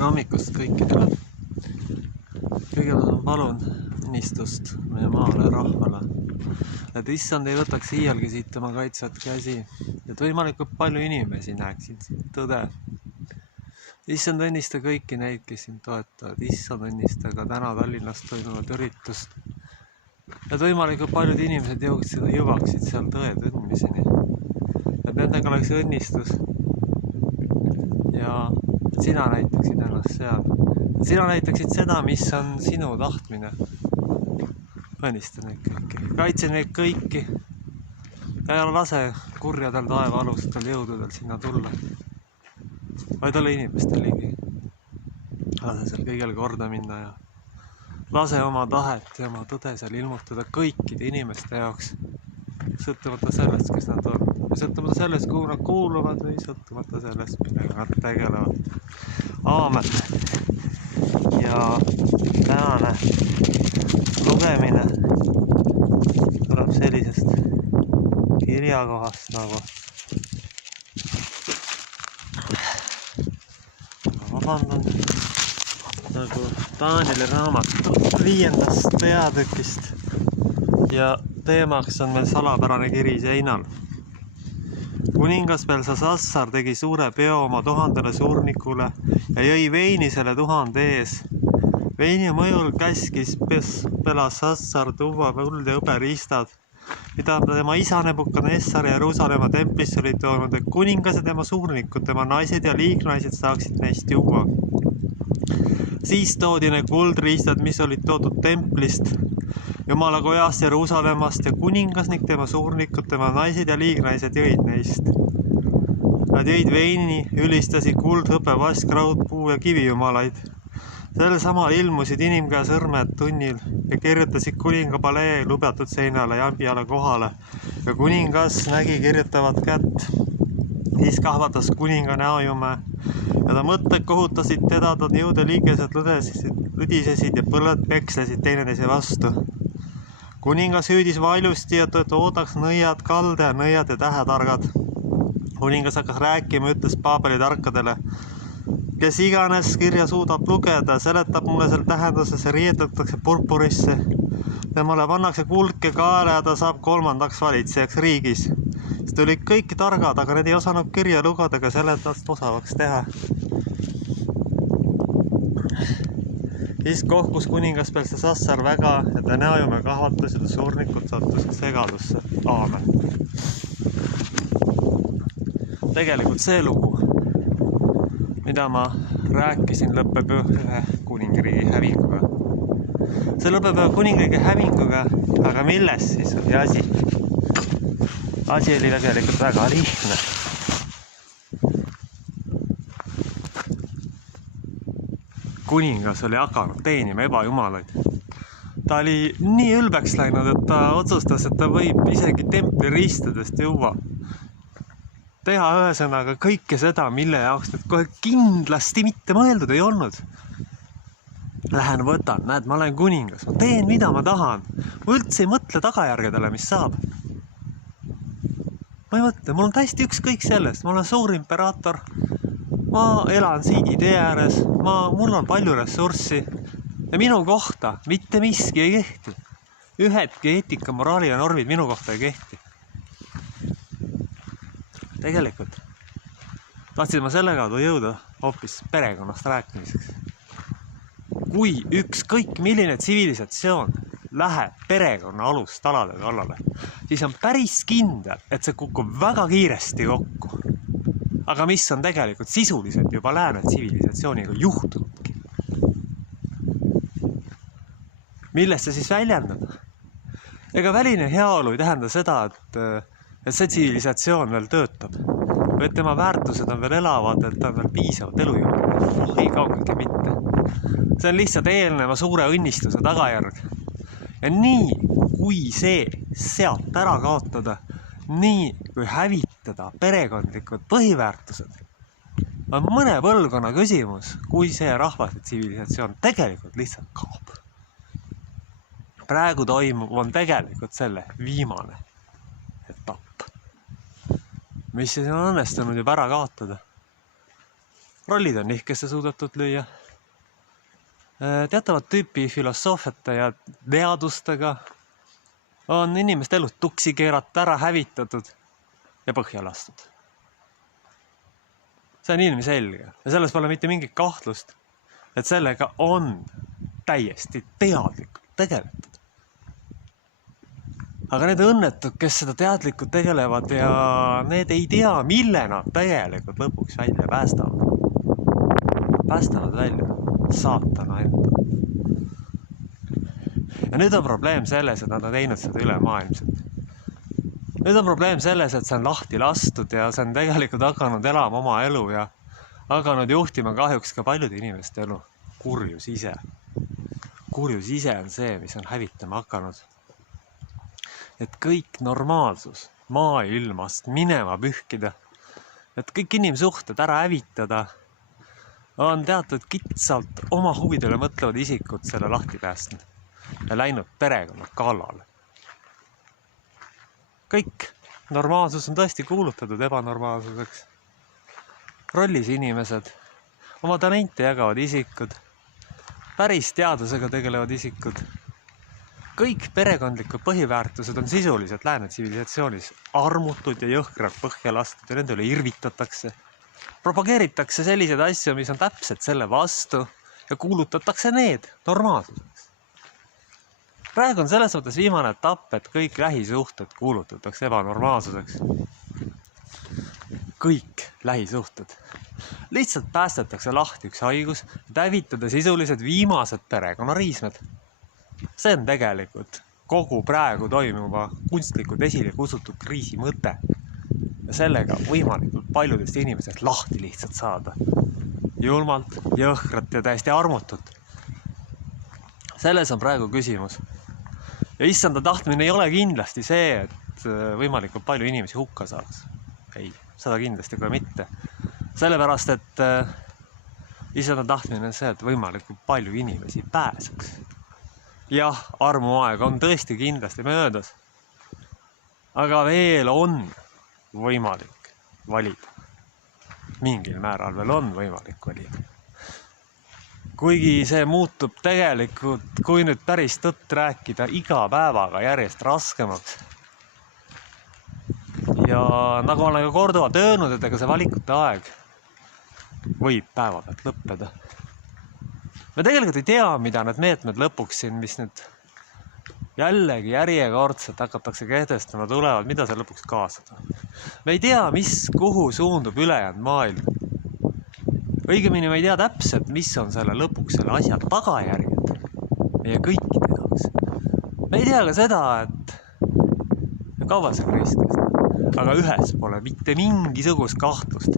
tere hommikust kõikidele. Kõigepealt palun unistust meie maale ja rahvale, et issand ei võtaks iialgi siit oma kaitsvat käsi, et võimalikult palju inimesi näeksid siit tõde. Issand õnnista kõiki neid, kes sind toetavad, issand õnnista ka täna Tallinnas toimuvat üritust, et võimalikult paljud inimesed jõuaksid seal tõe tundmiseni, et nendega oleks õnnistus ja et sina näitaksid ennast seal. Sina näitaksid seda, mis on sinu tahtmine. Õnnista neid kõiki. Kaitse neid kõiki. Ja lase kurjadel taeva alustel jõududel sinna tulla. Vaid ole inimestel ligi. Lase seal kõigel korda minna ja lase oma tahet ja oma tõde seal ilmutada kõikide inimeste jaoks. Sõltumata sellest, kes nad on. Sõltumata sellest, kuhu nad kuuluvad või sõltumata sellest, millega nad tegelevad. Aamen. Ja tänane lugemine tuleb sellisest kirjakohast nagu nagu Taanieli raamatu 5. peatükist ja teemaks on meil salapärane kiri seinal. Kuningas Belsasassar tegi suure peo oma 1000 suurnikule ja jõi veini selle 1000 ees. Veini mõjul käskis Belsasassar tuua kuld ja hõberiistad, mida tema isa Nebukadnessar ja Jeruusalemma templisse oli toonud, et kuningas ja tema suurnikud, tema naised ja liignaised saaksid neist juua. Siis toodi need kuldriistad, mis olid toodud templist, Jumala kojast Jeruusalemmast ja kuningas ning tema suurnikud, tema naised ja liignaised jõid neist. Nad jõid veini, ülistasid kuld, hõbe, vask, raudpuu ja kivijumalaid. Sellel samal ilmusid inimkäe sõrmed tunnil ja kirjutasid kuninga palee lubatud seinale jambiale kohale ja kuningas nägi kirjutavat kätt. Siis kahvatas kuninga näojume ja ta mõtted kohutasid teda, ta jõude liigesed lõdisesid ja põlled pekslesid teineteise vastu. Kuningas hüüdis valjusti, et oodaks nõiad kalde ja nõiad ja tähetargad. Kuningas hakkas rääkima, ütles Paabeli tarkadele, kes iganes kirja suudab lugeda, seletab mulle selle tähenduses ja riietatakse purpurisse. Temale pannakse kuldke kaela ja ta saab 3. valitsejaks riigis. Sest olid kõik targad, aga need ei osanud kirja lugeda ega seletast osavaks teha. Siis kohkus kuningas Belsasassar väga ja ta näojume kahvatasid ja suurnikud sattusid segadusse. Aamen. Tegelikult see lugu, mida ma rääkisin, lõpeb ühe kuningriigi hävinguga. See lõpeb ühe kuningriigi hävinguga, aga milles siis oli asi? Asi oli tegelikult väga lihtne. Kuningas oli hakanud teenima ebajumalaid. Ta oli nii ülbeks läinud, et ta otsustas, et ta võib isegi templi riistadest juua. Teha ühesõnaga kõike seda, mille jaoks nüüd kohe kindlasti mitte mõeldud ei olnud. Lähen võtan, näed, ma olen kuningas, ma teen mida ma tahan. Ma üldse ei mõtle tagajärgedele, mis saab. Ma ei mõtle, mul on täiesti ükskõik sellest, ma olen suur imperaator. Ma elan siidi tee ääres, mul on palju ressurssi ja minu kohta mitte miski ei kehti. Ühedki eetika, moraali ja normid minu kohta ei kehti. Tegelikult tahtsin ma selle kaudu jõuda hoopis perekonnast rääkimiseks. Kui ükskõik milline tsivilisatsioon läheb perekonna alustalade kallale, siis on päris kindel, et see kukub väga kiiresti kokku. Aga mis on tegelikult sisuliselt juba lääne tsivilisatsiooniga juhtunudki? Millest see siis väljendab? Ega väline heaolu ei tähenda seda, et see tsivilisatsioon veel töötab. Või et tema väärtused on veel elavad, et ta on veel piisavalt elujõudnud. Ei kaugeltki mitte. See on lihtsalt eelneva suure õnnistuse tagajärg. Ja nii, kui see sealt ära kaotada, nii kui hävitada perekondlikud põhiväärtused, on mõne põlvkonna küsimus, kui see rahvas ja tsivilisatsioon tegelikult lihtsalt kaob. Praegu toimub on tegelikult selle viimane etapp, mis siis on õnnestunud juba ära kaotada. rollid on nihkesse suudetud lüüa. Teatavat tüüpi filosoofiate ja teadustega on inimeste elud tuksi keerata, ära hävitatud ja põhja lastud. See on ilmselge ja selles pole mitte mingit kahtlust, et sellega on täiesti teadlikult tegeletud. Aga need õnnetud, kes seda teadlikult tegelevad ja need ei tea, mille nad tegelikult lõpuks välja päästavad. Päästavad välja saatana enda. Ja nüüd on probleem selles, et nad on teinud seda ülemaailmselt. Nüüd on probleem selles, et see on lahti lastud ja see on tegelikult hakanud elama oma elu ja hakanud juhtima kahjuks ka paljude inimeste elu. Kurjus ise. Kurjus ise on see, mis on hävitama hakanud. Et kõik normaalsus maailmast minema pühkida, et kõik inimsuhted ära hävitada, on teatud kitsalt oma huvidele mõtlevad isikud selle lahti päästnud ja läinud perekonna kallale. Kõik normaalsus on tõesti kuulutatud ebanormaalsuseks. Rollis inimesed, oma talente jagavad isikud, päris teadusega tegelevad isikud. Kõik perekondlikud põhiväärtused on sisuliselt lääne tsivilisatsioonis armutud ja jõhkralt põhja lastud ja nendele irvitatakse. Propageeritakse selliseid asju, mis on täpselt selle vastu ja kuulutatakse need normaalsuseks. Praegu on selles mõttes viimane etapp, et kõik lähisuhted kuulutatakse ebanormaalsuseks. Kõik lähisuhted. Lihtsalt päästetakse lahti üks haigus, et hävitada sisulised viimased perekonnariismed. See on tegelikult kogu praegu toimuva kunstlikult esile kutsutud kriisi mõte. Ja sellega võimalikult paljudest inimesest lahti lihtsalt saada. Julmalt, jõhkrat ja täiesti armutut. Selles on praegu küsimus. Ja issanda tahtmine ei ole kindlasti see, et võimalikult palju inimesi hukka saaks. Ei, seda kindlasti ka mitte. Sellepärast, et issanda tahtmine on see, et võimalikult palju inimesi pääseks. Jah, armuaeg on tõesti kindlasti möödas. Aga veel on võimalik valida. Mingil määral veel on võimalik valida. Kuigi see muutub tegelikult, kui nüüd päris tõtt rääkida, iga päevaga järjest raskemaks. Ja nagu ma olen ka korduvalt öelnud, et ega see valikute aeg võib päeva pealt lõppeda. Me tegelikult ei tea, mida need meetmed lõpuks siin, mis nüüd jällegi järjekordselt hakatakse kehtestama tulevad, mida see lõpuks kaasada. Me ei tea, kuhu suundub ülejäänud maailm. Õigemini me ei tea täpselt, mis on selle lõpuks selle asja tagajärjed meie kõikide jaoks. Me ei tea ka seda, et kaua see kriis kestab. Aga ühes pole mitte mingisugust kahtlust.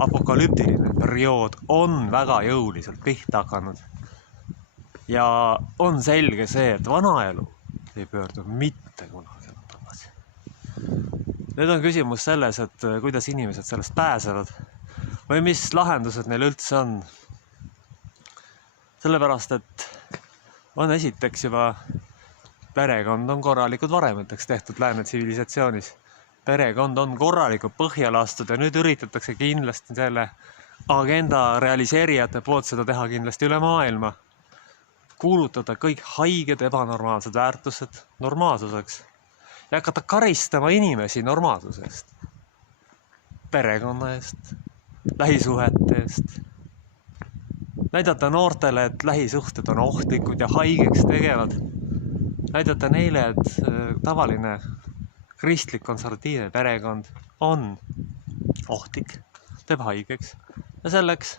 Apokalüptiline periood on väga jõuliselt pihta hakanud. Ja on selge see, et vanaelu ei pöördu mitte kunagi tagasi. Nüüd on küsimus selles, et kuidas inimesed sellest pääsevad või mis lahendused neil üldse on. Sellepärast, et on esiteks juba perekond on korralikud varemeteks tehtud lääne tsivilisatsioonis. Perekond on korralikult põhja lastud ja nüüd üritatakse kindlasti selle agenda realiseerijate poolt seda teha kindlasti üle maailma. Kuulutada kõik haiged ebanormaalsed väärtused normaalsuseks ja hakata karistama inimesi normaalsusest. Perekonna eest, lähisuhete eest. Näidata noortele, et lähisuhted on ohtlikud ja haigeks tegevad. Näidata neile, et tavaline kristlik konservatiivne perekond on ohtlik, teeb haigeks ja selleks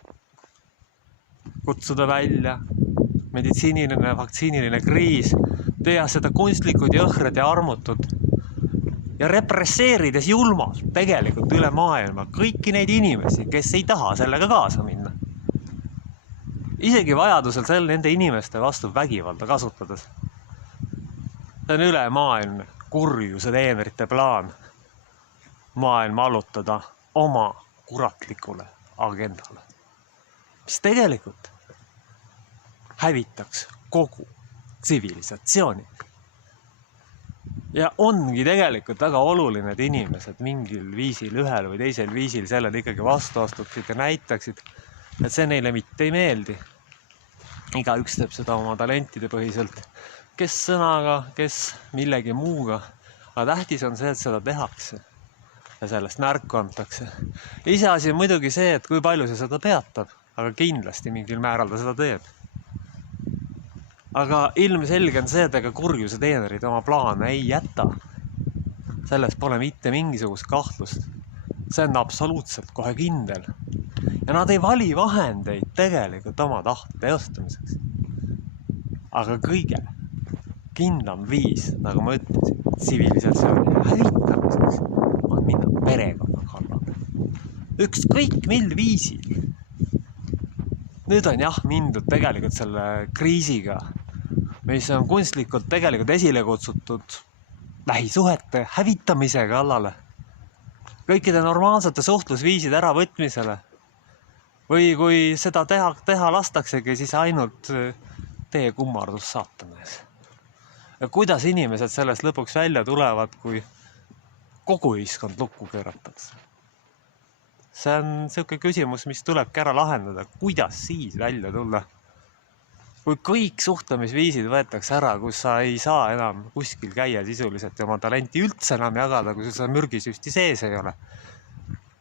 kutsuda välja meditsiiniline, vaktsiiniline kriis, teha seda kunstlikud, jõhred ja armutud ja represseerides julmalt tegelikult üle maailma kõiki neid inimesi, kes ei taha sellega kaasa minna. Isegi vajadusel nende inimeste vastu vägivalda kasutades. See on üle maailm kurjuse teenrite plaan maailma allutada oma kuratlikule agendale, mis tegelikult hävitaks kogu tsivilisatsiooni. Ja ongi tegelikult väga oluline, et inimesed mingil viisil, ühel või teisel viisil sellele ikkagi vastu astuksid ja näitaksid, et see neile mitte ei meeldi. Igaüks teeb seda oma talentide põhiselt, kes sõnaga, kes millegi muuga, aga tähtis on see, et seda tehakse ja sellest märku antakse. Iseasi on muidugi see, et kui palju see seda peatab, aga kindlasti mingil määral ta seda teeb. Aga ilmselge on see, et ega kurjuse teenerid oma plaane ei jäta. Selles pole mitte mingisugust kahtlust. See on absoluutselt kohe kindel. Ja nad ei vali vahendeid tegelikult oma tahte teostamiseks. Aga kõige kindlam viis, nagu ma ütlesin, tsivilisatsiooni hävitamiseks on minna perekonna kallale. Ükskõik mil viisil. Nüüd on jah mindud tegelikult selle kriisiga, mis on kunstlikult tegelikult esile kutsutud lähisuhete hävitamise kallale, kõikide normaalsete suhtlusviiside äravõtmisele. Või kui seda teha lastaksegi, siis ainult tee kummardus saatana ees. Ja kuidas inimesed sellest lõpuks välja tulevad, kui kogu ühiskond lukku keeratakse? See on selline küsimus, mis tulebki ära lahendada. Kuidas siis välja tulla? Kui kõik suhtlemisviisid võetakse ära, kus sa ei saa enam kuskil käia sisuliselt ja oma talenti üldse enam jagada, kui seda mürgisüsti sees ei ole.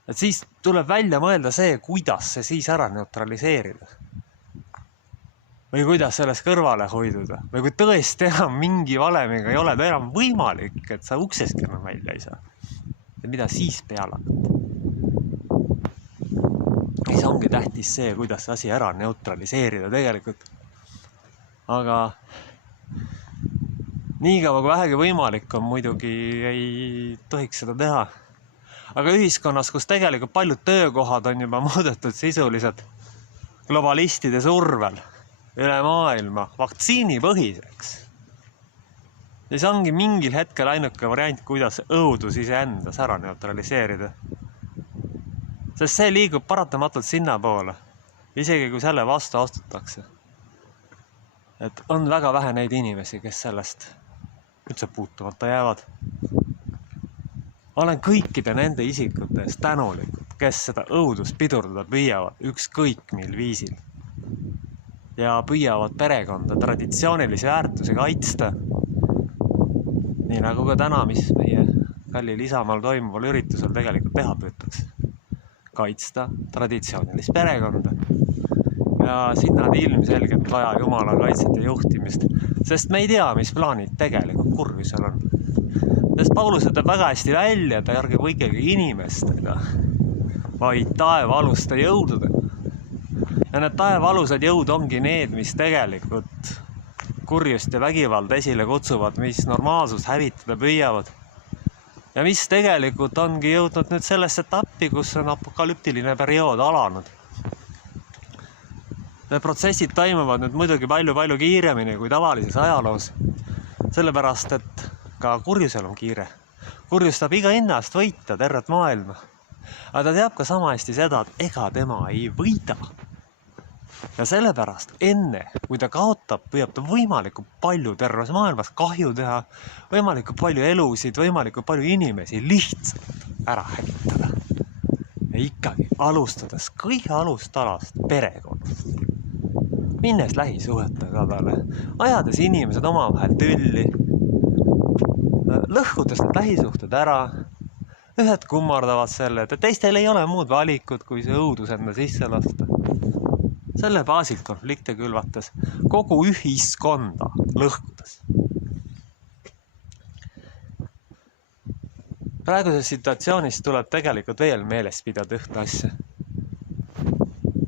Et siis tuleb välja mõelda see, kuidas see siis ära neutraliseerida. Või kuidas sellest kõrvale hoiduda. Või kui tõesti enam mingi valemiga ei ole enam võimalik, et sa ukseski enam välja ei saa. Ja mida siis peale hakata? Ja see ongi tähtis see, kuidas asi ära neutraliseerida tegelikult. Aga niikaua kui vähegi võimalik on, muidugi ei tohiks seda teha. Aga ühiskonnas, kus tegelikult paljud töökohad on juba muudetud sisuliselt globalistide survel üle maailma vaktsiinipõhiseks, siis ongi mingil hetkel ainuke variant, kuidas õudus iseendas ära neutraliseerida. Sest see liigub paratamatult sinna poole, isegi kui selle vastu astutakse. Et on väga vähe neid inimesi, kes sellest üldse puutumata jäävad. Olen kõikide nende isikute eest tänulikud, kes seda õudust pidurdada püüavad ükskõik mil viisil. Ja püüavad perekonda traditsioonilisi väärtusi kaitsta. Nii nagu ka täna, mis meie kallil Isamaal toimuval üritusel tegelikult teha püütakse. Kaitsta traditsioonilist perekonda. Ja sinna on ilmselgelt vaja Jumala kaitset ja juhtimist, sest me ei tea, mis plaanid tegelikult kurjusel on. Sest Paulus ütleb väga hästi välja, et ärge võidelge inimestega, vaid taevaaluste jõududega. Ja need taevaalused jõud ongi need, mis tegelikult kurjust ja vägivalda esile kutsuvad, mis normaalsust hävitada püüavad. Ja mis tegelikult ongi jõudnud nüüd sellesse etappi, kus on apokalüptiline periood alanud. Need protsessid toimuvad nüüd muidugi palju kiiremini kui tavalises ajaloos, sellepärast, et ka kurjusel on kiire. Kurjus tahab iga hinnast võita tervet maailma. Aga ta teab ka sama hästi seda, et ega tema ei võida. Ja sellepärast enne, kui ta kaotab, püüab ta võimalikult palju terves maailmas kahju teha, võimalikult palju elusid, võimalikult palju inimesi lihtsalt ära hävitada. Ja ikkagi alustades kõige alustalast perekonnast. Minnes lähisuhete kallale, ajades inimesed omavahel tülli, lõhkudes need lähisuhted ära, ühed kummardavad selle, et teistel ei ole muud valikut, kui see õudus enda sisse lasta. Selle baasilt konflikte külvates, kogu ühiskonda lõhkudes. Praeguses situatsioonis tuleb tegelikult veel meeles pidada ühte asja.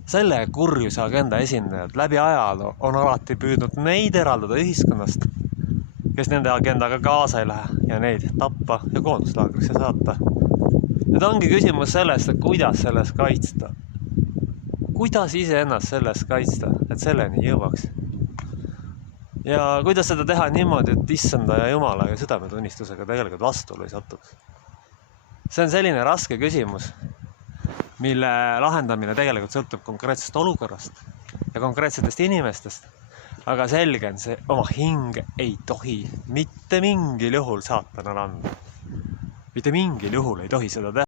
Selle kurjuse agenda esindajad läbi ajaloo on alati püüdnud neid eraldada ühiskonnast, kes nende agendaga kaasa ei lähe ja neid tappa ja koonduslaagrisse saata. Nüüd ongi küsimus sellest, et kuidas sellest kaitsta. Kuidas iseennast sellest kaitsta, et selleni jõuaks. Ja kuidas seda teha niimoodi, et issanda ja Jumala ja südametunnistusega tegelikult vastuolu ei satuks. See on selline raske küsimus, mille lahendamine tegelikult sõltub konkreetsest olukorrast ja konkreetsetest inimestest. Aga selge on see, oma hinge ei tohi mitte mingil juhul saatanale anda. Mitte mingil juhul ei tohi seda teha.